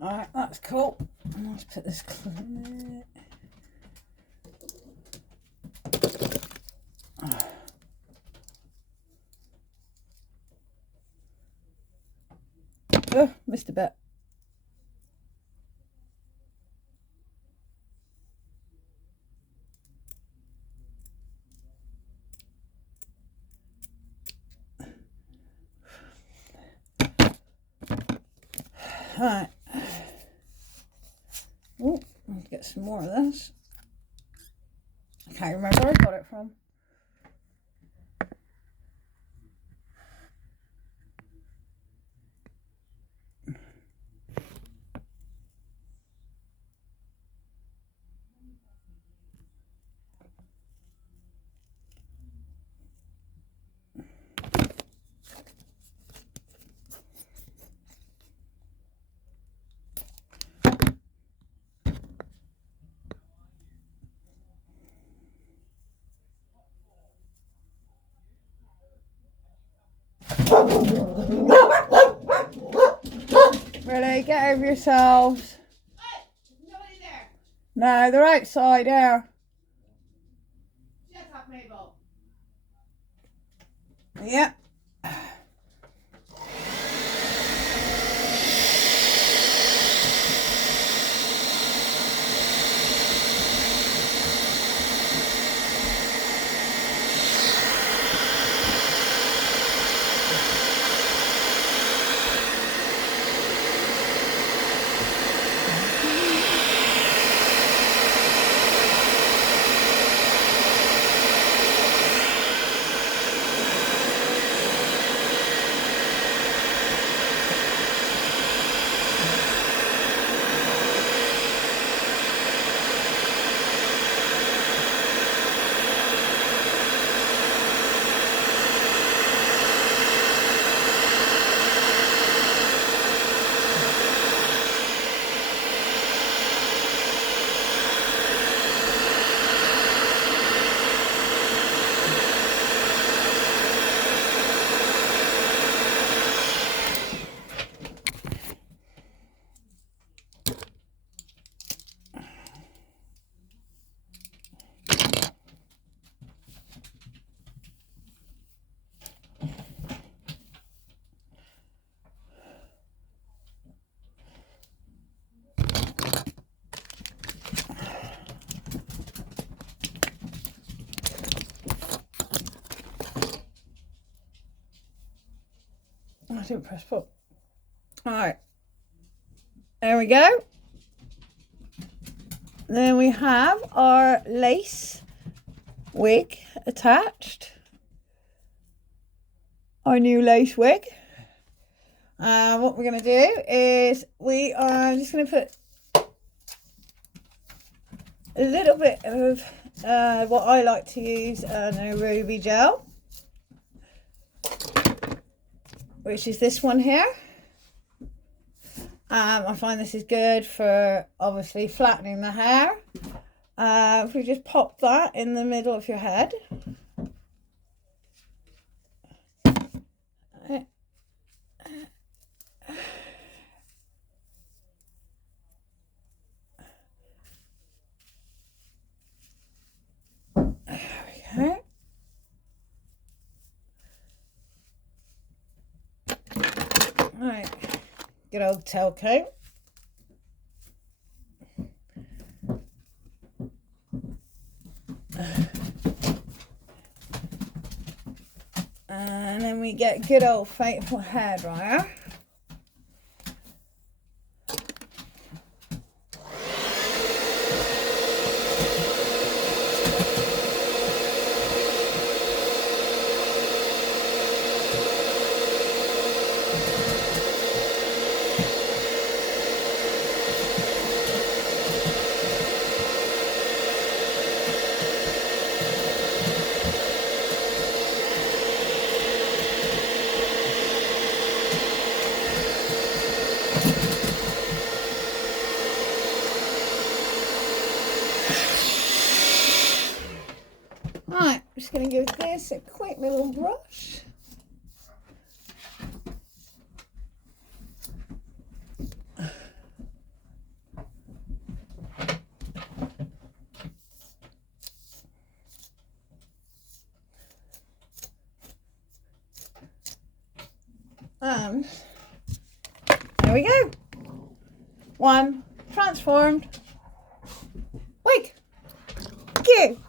Alright, that's cool. Let's put this clear. Oh, missed a bit. Alright. Oh, let's get some more of this. I can't remember where I got it from. Ready? Get over yourselves. Hey, there's nobody there. No, they're outside there. Shut up, Mabel. Yep. I didn't press put. Alright. There we go. Then we have our lace wig attached. Our new lace wig. What we're going to do is we are just going to put a little bit of what I like to use, a ruby gel, which is this one here. I find this is good for obviously flattening the hair. If we just pop that in the middle of your head. There we go. Right, good old tail coat. And then we get good old faithful hairdryer. Right, I'm just going to give this a quick little brush. And there we go. One transformed wig. Thank you.